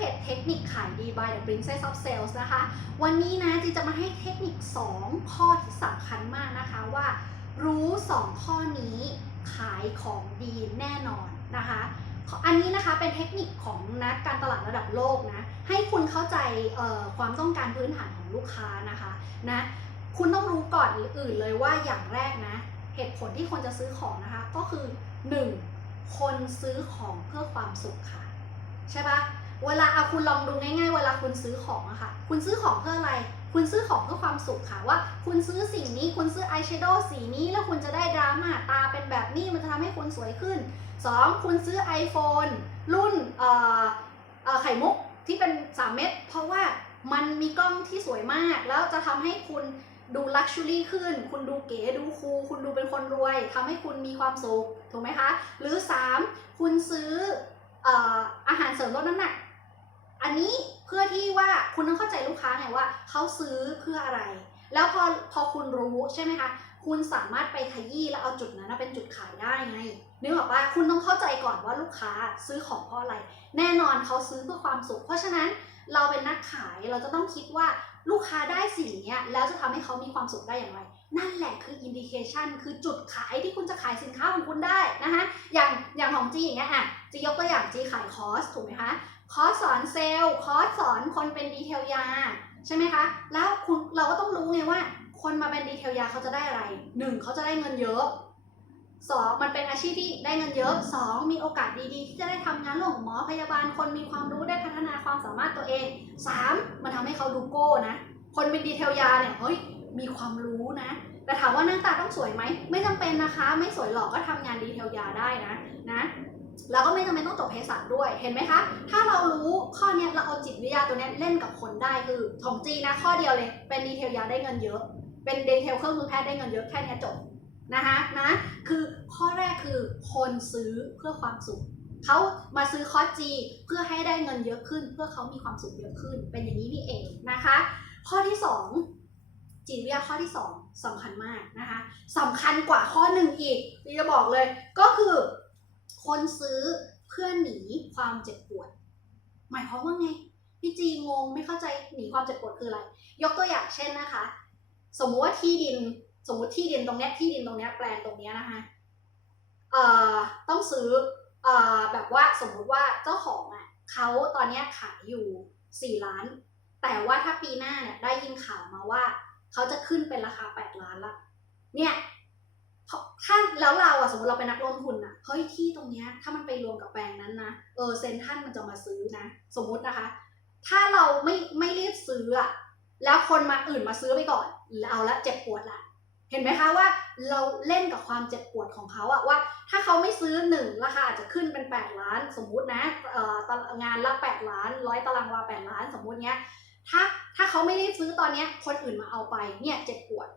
เพจเทคนิคขายดี by the princess of sales นะคะ วันนี้นะจีจะมาให้เทคนิค 2 ข้อที่สำคัญมากนะคะว่า รู้ 2 ข้อนี้ขายของดีแน่นอนนะคะ อันนี้นะคะเป็นเทคนิคของนักการตลาดระดับโลกนะ ให้คุณเข้าใจความต้องการพื้นฐานของลูกค้านะคะนะคุณต้องรู้ก่อนอื่นเลยว่าอย่างแรกนะ เหตุผลที่คนจะซื้อของนะคะก็คือ 1. คนซื้อของเพื่อความสุขค่ะ ใช่ปะ เวลาเอาคุณลองดูง่ายๆ เวลาคุณซื้อของอะค่ะ คุณซื้อของเพื่ออะไร คุณซื้อของเพื่อความสุขค่ะว่า คุณซื้อสิ่งนี้ คุณซื้ออายแชโดว์สีนี้ แล้วคุณจะได้ดราม่าตาเป็นแบบนี้ มันจะทำให้คุณสวยขึ้น 2. คุณซื้อ iPhone รุ่นไข่มุกที่เป็น 3 เม็ดเพราะว่ามันมีกล้องที่สวยมาก แล้วจะทำให้คุณดูลักชัวรี่ขึ้น คุณดูเก๋ ดูคูล คุณดูเป็นคนรวยทำให้คุณมีความสุข ถูกไหมคะ หรือ 3. คุณซื้ออออาหารเสริมลดน้ำหนัก อันนี้เพื่อที่ว่าคุณต้องเข้าใจลูกค้าไงว่าเขาซื้อเพื่ออะไร แล้วพอพอคุณรู้ใช่ไหมคะ คุณสามารถไปขยี้แล้วเอาจุดนั้นเป็นจุดขายได้ไงนึกออกปะคุณต้องเข้าใจก่อนว่าลูกค้าซื้อของเพราะอะไร แน่นอนเขาซื้อเพื่อความสุข เพราะฉะนั้นเราเป็นนักขายเราจะต้องคิดว่า ลูกค้าได้สิ่งนี้แล้วจะทำให้เขามีความสุขได้อย่างไร นั่นแหละคืออินดิเคชันคือจุดขายที่คุณจะขายสินค้าของคุณได้นะคะอย่างอย่างของจีอย่างเงี้ยอะจียกตัวอย่างจีขายคอร์สถูกไหมคะคอร์สสอนเซลล์คอร์สสอนคนเป็นดีเทลยาใช่ไหมคะ แล้วคุณเราก็ต้องรู้ไงว่า คนมาเป็นดีเทลยาเขาจะได้อะไรหนึ่งเขาจะได้เงินเยอะ สองมันเป็นอาชีพที่ได้เงินเยอะสองมีโอกาสดีๆ ที่จะได้ทำงานเรื่องของหมอพยาบาลคนมีความรู้ได้พัฒนาความสามารถตัวเองสามมันทำให้เขาดูโก้นะ คนเป็นดีเทลยาเนี่ยเฮ้ยมีความรู้นะ แต่ถามว่าหน้าตาต้องสวยไหม ไม่จำเป็นนะคะ ไม่สวยหรอกก็ทำงานดีเทลยาได้นะนะแล้วก็ไม่จำเป็นต้องจบเภสัชด้วย เห็นไหมคะ ถ้าเรารู้ข้อเนี้ยเราเอาจิตวิทยาตัวเนี้ยเล่นกับคนได้คือของจีนะข้อเดียวเลย เป็นดีเทลยาได้เงินเยอะ เป็นดีเทลเครื่องมือแพทย์ได้เงินเยอะแค่นี้จบ นะคะนะคือข้อแรกคือคนซื้อเพื่อความสุขเขามาซื้อคอร์สจีเพื่อให้ได้เงินเยอะขึ้น เพื่อเขามีความสุขเยอะขึ้น เป็นอย่างนี้นี่เองนะคะ ข้อที่สองจิตวิทยาข้อที่สองสำคัญมากนะคะสำคัญกว่าข้อหนึ่งอีกที่จะบอกเลยก็คือคนซื้อเพื่อหนีความเจ็บปวด หมายความว่าไงพี่จีงงไม่เข้าใจหนีความเจ็บปวดคืออะไร ยกตัวอย่างเช่นนะคะ สมมุติว่าที่ดิน สมมติที่ดินตรงเนี้ยที่ดินตรงเนี้ยแปลงตรงเนี้ยนะคะเอ่อต้องซื้อเอ่อแบบว่าสมมุติว่าเจ้าของอะเขาตอนเนี้ยขายอยู่สี่ล้าน แต่ว่าถ้าปีหน้าเนี่ยได้ยินข่าวมาว่าเขาจะขึ้นเป็นราคาแปดล้านละเนี่ยถ้าแล้วเราอะสมมติเราเป็นนักลงทุนอะเฮ้ยที่ตรงเนี้ยถ้ามันไปรวมกับแปลงนั้นนะเออเซนทรันมันจะมาซื้อนะ สมมุตินะคะ ถ้าเราไม่ไม่รีบซื้ออะแล้วคนมาอื่นมาซื้อไปก่อนเอาละเจ็บปวดละ เห็นไหมคะว่าเราเล่นกับความเจ็บปวดของเขาอะว่า ถ้าเขาไม่ซื้อหนึ่งราคาอาจจะขึ้นเป็น 8 ล้าน สมมุตินะเอ่อตารางานละ 8 ล้านร้อยตารางวา 8 ล้านสมมุติเนี้ยถ้าถ้าเขาไม่ได้ซื้อตอนเนี้ยคนอื่นมาเอาไปเนี่ยเจ็บปวด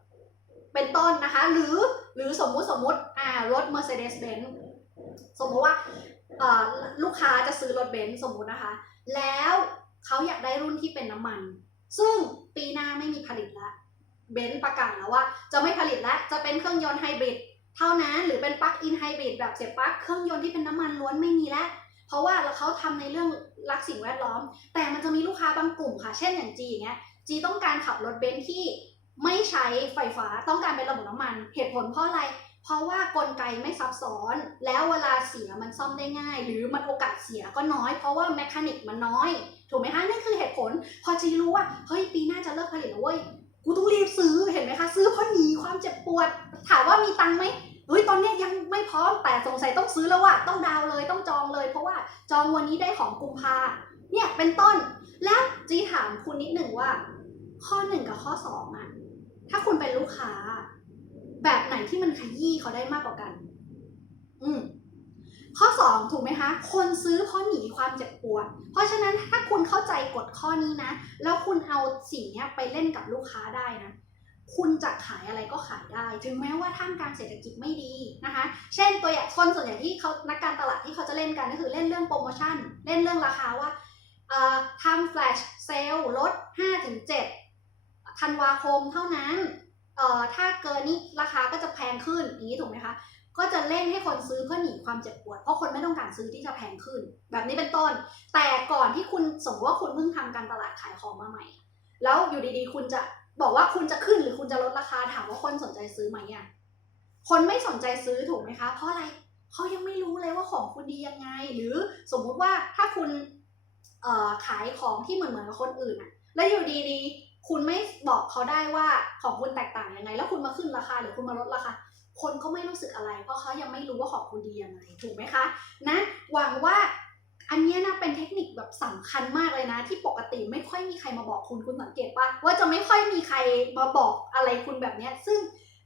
เป็นต้นนะคะ หรือหรือสมมุติสมมุติอ่ารถ Mercedes-Benz สมมุติว่าเอ่อลูกค้าจะซื้อรถเบนซ์สมมุตินะคะ แล้วเขาอยากได้รุ่นที่เป็นน้ำมัน ซึ่งปีหน้าไม่มี เบนซ์ประกาศแล้วว่า จะไม่ผลิตแล้วจะเป็นเครื่องยนต์ไฮบริดเท่านั้นหรือเป็นปลั๊กอินไฮบริดแบบเสียบปลั๊กเครื่องยนต์ที่เป็นน้ำมันล้วนไม่มีแล้ว เพราะว่าเขาทำในเรื่องรักสิ่งแวดล้อม แต่มันจะมีลูกค้าบางกลุ่มค่ะ เช่นอย่างจีอย่างเงี้ยจีต้องการขับรถเบนซ์ที่ไม่ใช้ไฟฟ้าต้องการเป็นระบบน้ำมัน เหตุผลเพราะอะไร เพราะว่ากลไกไม่ซับซ้อน แล้วเวลาเสียมันซ่อมได้ง่าย หรือมันโอกาสเสียก็น้อย เพราะว่าแมคานิกมันน้อย ถูกไหมคะนั่นคือเหตุผล พอจีรู้ว่าเฮ้ยปีหน้าจะเลิกผลิตแล้วเว้ย กูต้องรีบซื้อเห็นไหมคะ ซื้อเพราะหนีความเจ็บปวด ถามว่ามีตังค์ไหมเฮ้ยตอนนี้ยังไม่พร้อมแต่สงสัยต้องซื้อแล้วว่ะต้องดาวเลยต้องจองเลย เพราะว่าจองวันนี้ได้ของกุมภาเนี่ยเป็นต้น แล้วจีถามคุณนิดหนึ่งว่า ข้อหนึ่งกับข้อสองอะถ้าคุณเป็นลูกค้า แบบไหนที่มันขยี้เขาได้มากกว่ากัน อืมข้อ2ถูกไหมคะ คนซื้อเพราะหนีความเจ็บปวด เพราะฉะนั้นถ้าคุณเข้า กฎข้อนี้นะ แล้วคุณเอาสิ่งนี้ไปเล่นกับลูกค้าได้นะ คุณจะขายอะไรก็ขายได้ ถึงแม้ว่าท่ามกลางเศรษฐกิจไม่ดีนะคะ เช่นตัวอย่างคนส่วนใหญ่ที่เขานักการตลาดที่เขาจะเล่นกันก็คือเล่นเรื่องโปรโมชั่น เล่นเรื่องราคาว่าทำแฟลชเซลลด 5-7ธันวาคมเท่านั้น ถ้าเกินนี้ราคาก็จะแพงขึ้นอย่างนี้ถูกไหมคะ ก็จะเล่นให้คนซื้อเพื่อหนีความเจ็บปวด เพราะคนไม่ต้องการซื้อที่จะแพงขึ้น แบบนี้เป็นต้น แต่ก่อนที่คุณสมมติว่าคุณเพิ่งทำการตลาดขายของมาใหม่ แล้วอยู่ดีๆ คุณจะบอกว่าคุณจะขึ้นหรือคุณจะลดราคาถามว่าคนสนใจซื้อไหมอะคนไม่สนใจซื้อถูกไหมคะ เพราะอะไรเขายังไม่รู้เลยว่าของคุณดียังไง หรือสมมุติว่าถ้าคุณขายของที่เหมือนเหมือนกับคนอื่นอะ แล้วอยู่ดีๆคุณไม่บอกเขาได้ว่าของคุณแตกต่างยังไง แล้วคุณมาขึ้นราคาหรือคุณมาลดราคา คนก็ไม่รู้สึกอะไร เพราะเขายังไม่รู้ว่าของคุณดียังไงถูกไหมคะนะหวังว่าอันเนี้ยนะเป็นเทคนิคแบบสำคัญมากเลยนะ ที่ปกติไม่ค่อยมีใครมาบอกคุณคุณสังเกตปะว่าจะไม่ค่อยมีใครมาบอกอะไรคุณแบบเนี้ยซึ่ง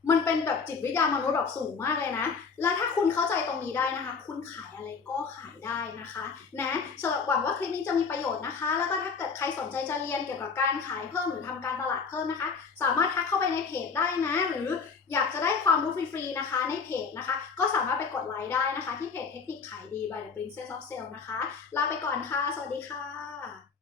มันเป็นแบบจิตวิทยามนุษย์แบบสูงมากเลยนะ แล้วถ้าคุณเข้าใจตรงนี้ได้นะคะ คุณขายอะไรก็ขายได้นะคะ นะสำหรับหวังว่าคลิปนี้จะมีประโยชน์นะคะ แล้วก็ถ้าเกิดใครสนใจจะเรียนเกี่ยวกับการขายเพิ่มหรือทำการตลาดเพิ่มนะคะ สามารถทักเข้าไปในเพจได้นะ หรือ อยากจะได้ความรู้ฟรีๆนะคะในเพจนะคะ ก็สามารถไปกดไลค์ได้นะคะ ที่เพจเทคนิคขายดี by the princess of sale นะคะ ลาไปก่อนค่ะ สวัสดีค่ะ